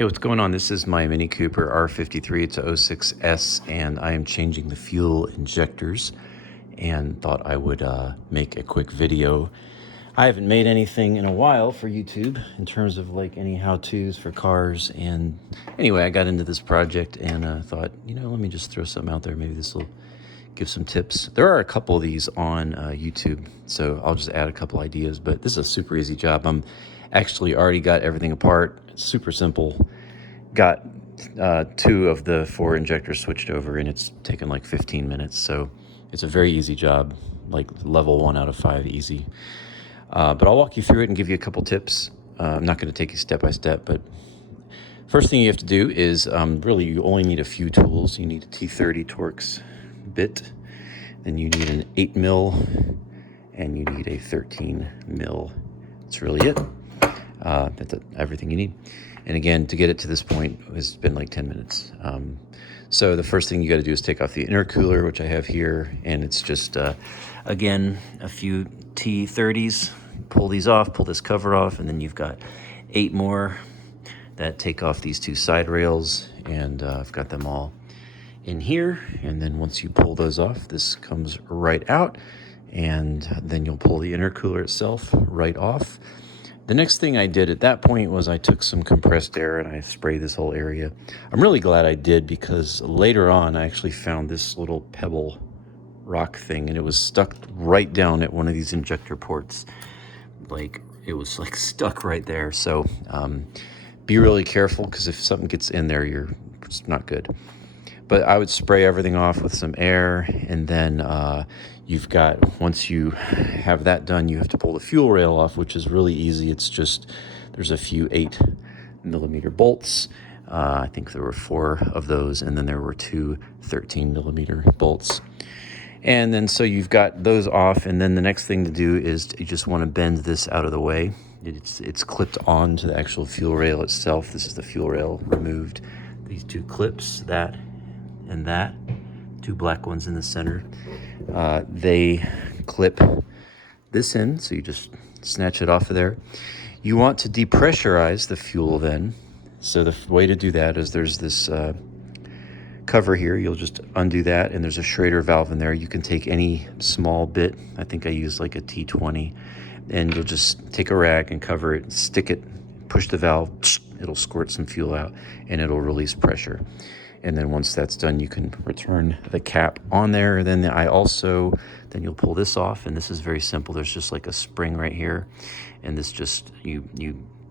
Hey, what's going on? This is my Mini Cooper R53. It's a 06S, and I am changing the fuel injectors and thought I would make a quick video. I haven't made anything in a while for YouTube in terms of like any how-tos for cars. And anyway, I got into this project and thought, let me just throw something out there. Maybe this will give some tips. There are a couple of these on YouTube, so I'll just add a couple ideas, but this is a super easy job. I'm actually already got everything apart. It's super simple. Got 2 of the 4 injectors switched over, and it's taken like 15 minutes. So it's a very easy job, like level 1 out of 5 easy. But I'll walk you through it and give you a couple tips. I'm not going to take you step by step, but first thing you have to do is really you only need a few tools. You need a T30 Torx bit, then you need an 8 mil, and you need a 13 mil. That's really it. That's everything you need. And again, to get it to this point has been like 10 minutes. So the first thing you got to do is take off the intercooler, which I have here, and it's just again a few T30s. Pull these off, pull this cover off, and then you've got 8 more that take off these 2 side rails, and I've got them all in here. And then once you pull those off, this comes right out, and then you'll pull the intercooler itself right off. The next thing I did at that point was I took some compressed air and I sprayed this whole area. I'm really glad I did, because later on I actually found this little pebble rock thing, and it was stuck right down at one of these injector ports. Like, it was like stuck right there. So be really careful, because if something gets in there, it's not good. But I would spray everything off with some air, and then once you have that done, you have to pull the fuel rail off, which is really easy. It's just, there's a few 8 millimeter bolts. I think there were 4 of those, and then there were 2 13 millimeter bolts. And then so you've got those off, and then the next thing to do is you just want to bend this out of the way. It's clipped onto the actual fuel rail itself. This is the fuel rail removed. These 2 clips, that and that, 2 black ones in the center, they clip this in, so you just snatch it off of there. You want to depressurize the fuel then. So the way to do that is there's this cover here. You'll just undo that, and there's a Schrader valve in there. You can take any small bit. I think I used like a T20, and you'll just take a rag and cover it, stick it, push the valve, it'll squirt some fuel out, and it'll release pressure. And then once that's done, you can return the cap on there. Then you'll pull this off, and this is very simple. There's just like a spring right here, and this just, you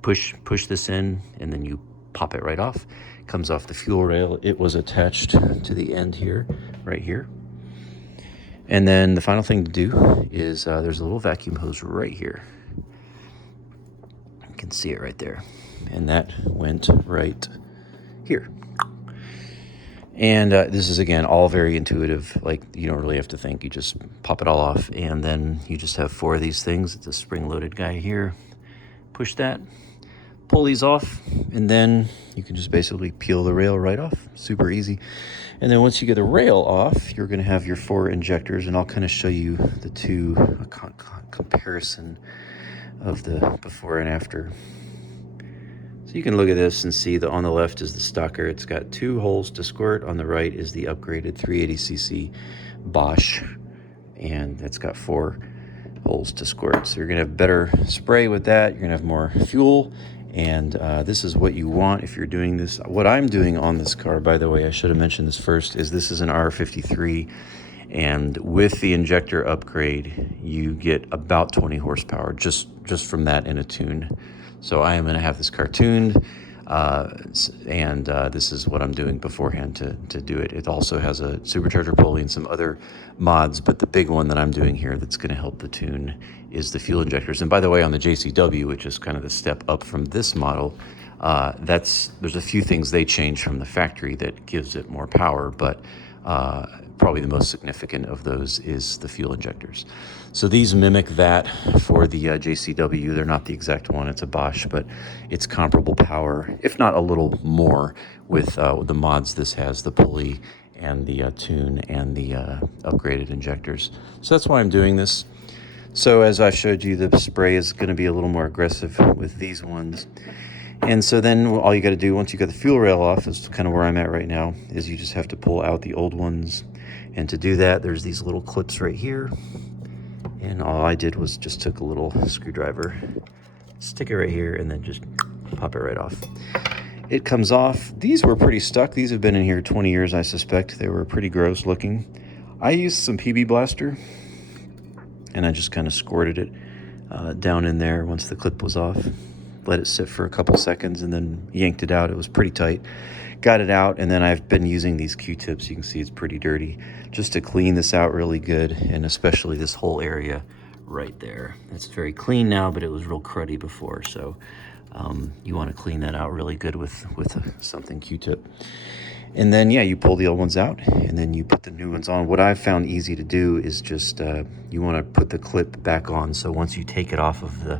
push this in, and then you pop it right off. It comes off the fuel rail. It was attached to the end here, right here. And then the final thing to do is there's a little vacuum hose right here. You can see it right there. And that went right here. And this is, again, all very intuitive. Like, you don't really have to think. You just pop it all off, and then you just have 4 of these things. It's a spring-loaded guy here. Push that, pull these off, and then you can just basically peel the rail right off. Super easy. And then once you get the rail off, you're going to have your 4 injectors, and I'll kind of show you the 2 comparison of the before and after. So you can look at this and see that on the left is the stocker. It's got 2 holes to squirt. On the right is the upgraded 380cc Bosch, and it's got 4 holes to squirt. So you're gonna have better spray with that. You're gonna have more fuel, and this is what you want if you're doing this. What I'm doing on this car, by the way, I should have mentioned this first, is this is an R53, and with the injector upgrade, you get about 20 horsepower just from that in a tune. So I am going to have this car tuned, and this is what I'm doing beforehand to do it. It also has a supercharger pulley and some other mods, but the big one that I'm doing here that's going to help the tune is the fuel injectors. And by the way, on the JCW, which is kind of the step up from this model, there's a few things they changed from the factory that gives it more power, but probably the most significant of those is the fuel injectors. So these mimic that for the JCW. They're not the exact one, it's a Bosch, but it's comparable power, if not a little more, with the mods this has, the pulley and the tune and the upgraded injectors. So that's why I'm doing this. So as I showed you, the spray is going to be a little more aggressive with these ones. And so then all you got to do once you got the fuel rail off, is kind of where I'm at right now, is you just have to pull out the old ones. And to do that, there's these little clips right here. And all I did was just took a little screwdriver, stick it right here, and then just pop it right off. It comes off. These were pretty stuck. These have been in here 20 years, I suspect. They were pretty gross looking. I used some PB Blaster, and I just kind of squirted it down in there once the clip was off. Let it sit for a couple seconds, and then yanked it out. It was pretty tight. Got it out, and then I've been using these Q-tips. You can see it's pretty dirty, just to clean this out really good, and especially this whole area right there. It's very clean now, but it was real cruddy before, so you want to clean that out really good with something Q-tip. And then, yeah, you pull the old ones out, and then you put the new ones on. What I've found easy to do is just, you want to put the clip back on. So once you take it off of the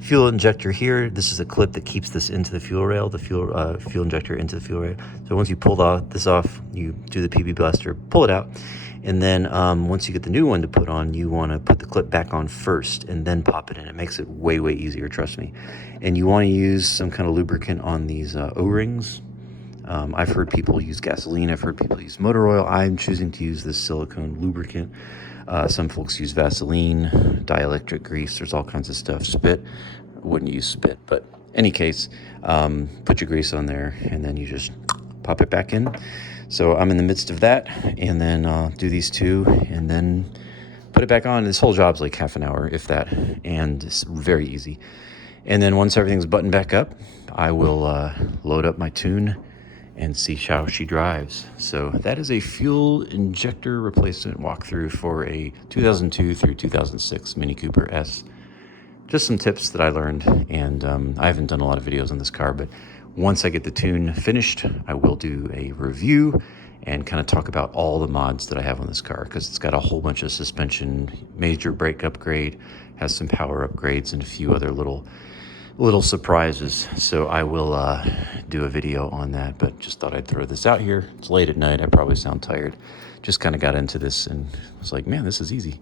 fuel injector here, this is a clip that keeps this into the fuel rail, the fuel injector into the fuel rail. So once you pull this off, you do the PB Blaster, pull it out, and then once you get the new one to put on, you want to put the clip back on first and then pop it in. It makes it way easier, trust me. And you want to use some kind of lubricant on these O-rings. I've heard people use gasoline. I've heard people use motor oil. I'm choosing to use this silicone lubricant. Some folks use Vaseline, dielectric grease. There's all kinds of stuff. Spit, wouldn't use spit, but any case, put your grease on there, and then you just pop it back in. So I'm in the midst of that, and then do these two, and then put it back on. This whole job's like half an hour, if that, and it's very easy. And then once everything's buttoned back up, I will load up my tune and see how she drives. So that is a fuel injector replacement walkthrough for a 2002 through 2006 Mini Cooper S. Just some tips that I learned, and I haven't done a lot of videos on this car, but once I get the tune finished, I will do a review and kind of talk about all the mods that I have on this car, because it's got a whole bunch of suspension, major brake upgrade, has some power upgrades, and a few other little surprises. So I will do a video on that, but just thought I'd throw this out here. It's late at night. I probably sound tired. Just kind of got into this and was like, man, this is easy.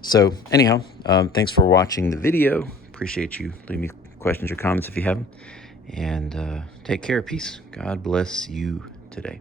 So anyhow, thanks for watching the video. Appreciate you. Leave me questions or comments if you have them. And take care. Peace. God bless you today.